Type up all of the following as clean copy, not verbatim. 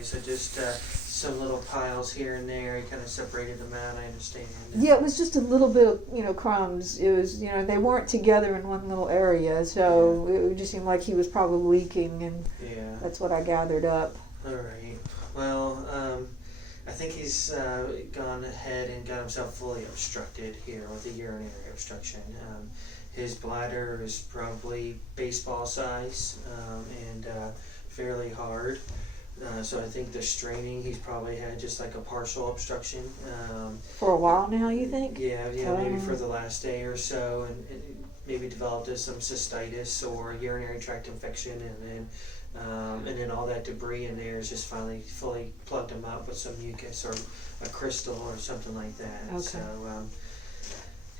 Okay, so just some little piles here and there. You kind of separated them out. I understand. Yeah, it was just a little bit of, crumbs. It was, they weren't together in one little area, so it just seemed like he was probably leaking, and that's what I gathered up. All right. Well, I think he's gone ahead and got himself fully obstructed here with a urinary obstruction. His bladder is probably baseball size and fairly hard. So I think the straining, he's probably had just like a partial obstruction. For a while now, you think? Yeah, maybe for the last day or so, and maybe developed as some cystitis or urinary tract infection, and then all that debris in there is just finally fully plugged him up with some mucus or a crystal or something like that. Okay.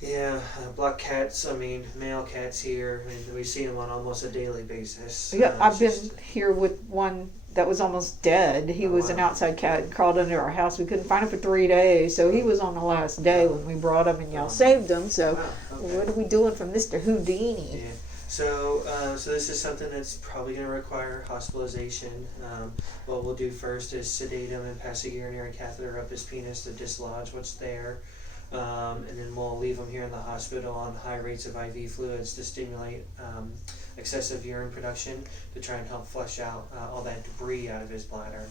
So, black cats, male cats here, and we see them on almost a daily basis. Yeah, I've been here with one that was almost dead. He was an outside cat, crawled under our house. We couldn't find him for 3 days, so he was on the last day when we brought him, and y'all saved him. So, what are we doing from Mr. Houdini? Yeah. So this is something that's probably going to require hospitalization. What we'll do first is sedate him and pass a urinary catheter up his penis to dislodge what's there. And then we'll leave him here in the hospital on high rates of IV fluids to stimulate excessive urine production to try and help flush out all that debris out of his bladder.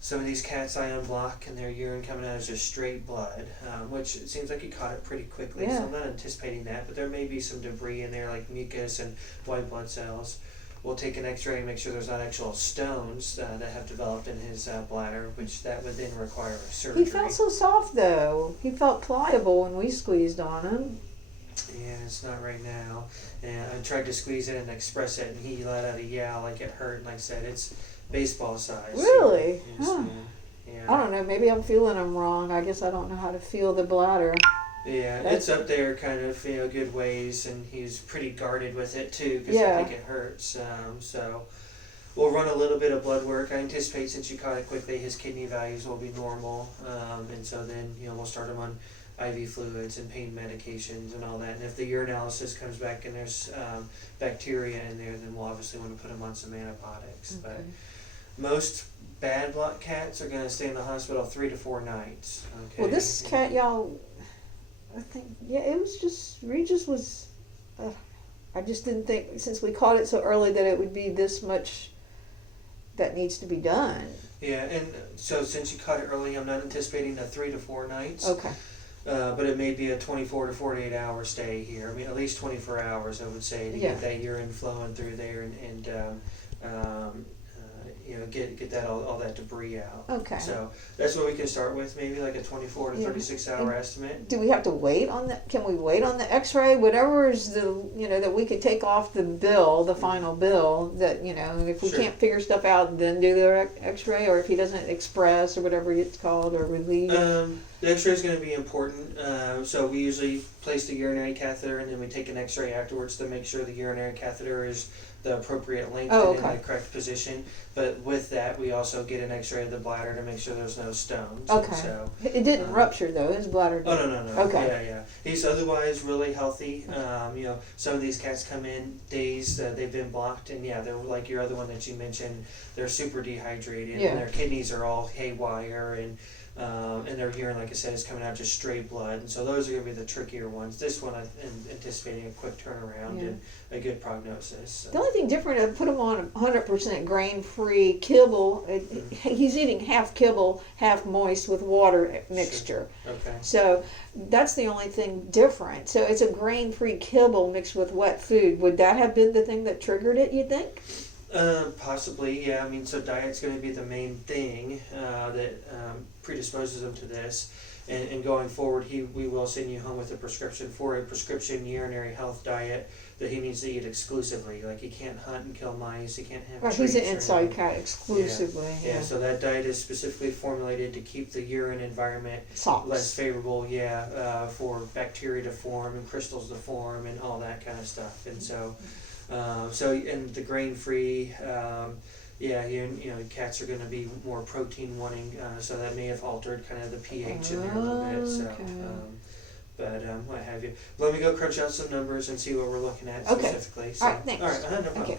Some of these cats I unblock and their urine coming out is just straight blood, which it seems like he caught it pretty quickly, so I'm not anticipating that, but there may be some debris in there like mucus and white blood cells. We'll take an x-ray and make sure there's not actual stones that have developed in his bladder, which that would then require a surgery. He felt so soft though. He felt pliable when we squeezed on him. Yeah, it's not right now. And I tried to squeeze it and express it, and he let out a yowl like it hurt. And like I said, it's baseball size. Really? Huh. Yeah. I don't know. Maybe I'm feeling him wrong. I guess I don't know how to feel the bladder. Yeah, it's up there kind of, good ways, and he's pretty guarded with it too, because I think it hurts. So we'll run a little bit of blood work. I anticipate since you caught it quickly, his kidney values will be normal, and so then we'll start him on IV fluids and pain medications and all that. And if the urinalysis comes back and there's bacteria in there, then we'll obviously want to put him on some antibiotics. Okay. But most bad blood cats are going to stay in the hospital 3 to 4 nights. Okay. Well, this cat, y'all, I think, it was just, Regis was, I just didn't think, since we caught it so early, that it would be this much that needs to be done. Yeah, and so since you caught it early, I'm not anticipating the 3 to 4 nights. Okay. But it may be a 24 to 48 hour stay here. At least 24 hours, I would say, to get that urine flowing through there and get that all that debris out. Okay. So that's what we can start with, maybe like a 24 to 36 hour estimate. Do we have to wait on the? Can we wait on the X-ray? Whatever is the that we could take off the bill, the final bill. That if we can't figure stuff out, then do the X-ray, or if he doesn't express or whatever it's called or release. The X-ray is going to be important. So we usually place the urinary catheter, and then we take an X-ray afterwards to make sure the urinary catheter is the appropriate length and in the correct position. But with that, we also get an X-ray of the bladder to make sure there's no stones. Okay. So it didn't rupture though. His bladder didn't. Oh no. Okay. Yeah. He's otherwise really healthy. Some of these cats come in days they've been blocked, and they're like your other one that you mentioned. They're super dehydrated, and their kidneys are all haywire, and their urine, like I said, is coming out just straight blood, and so those are going to be the trickier ones. This one, I'm anticipating a quick turnaround and a good prognosis. So. The only thing different, I put him on 100% grain-free kibble. He's eating half kibble, half moist with water mixture. Sure. Okay. So that's the only thing different. So it's a grain-free kibble mixed with wet food. Would that have been the thing that triggered it, you think? Possibly, yeah. So diet's going to be the main thing that predisposes him to this. And going forward, we will send you home with a prescription for a prescription urinary health diet that he needs to eat exclusively. Like he can't hunt and kill mice. He can't have. Right, he's an inside cat exclusively. Yeah. So that diet is specifically formulated to keep the urine environment less favorable. For bacteria to form and crystals to form and all that kind of stuff. And so. And the grain-free, cats are going to be more protein wanting, so that may have altered kind of the pH in there a little bit. So, what have you? Let me go crunch out some numbers and see what we're looking at specifically. So, all right, thanks. All right, no problem. Okay.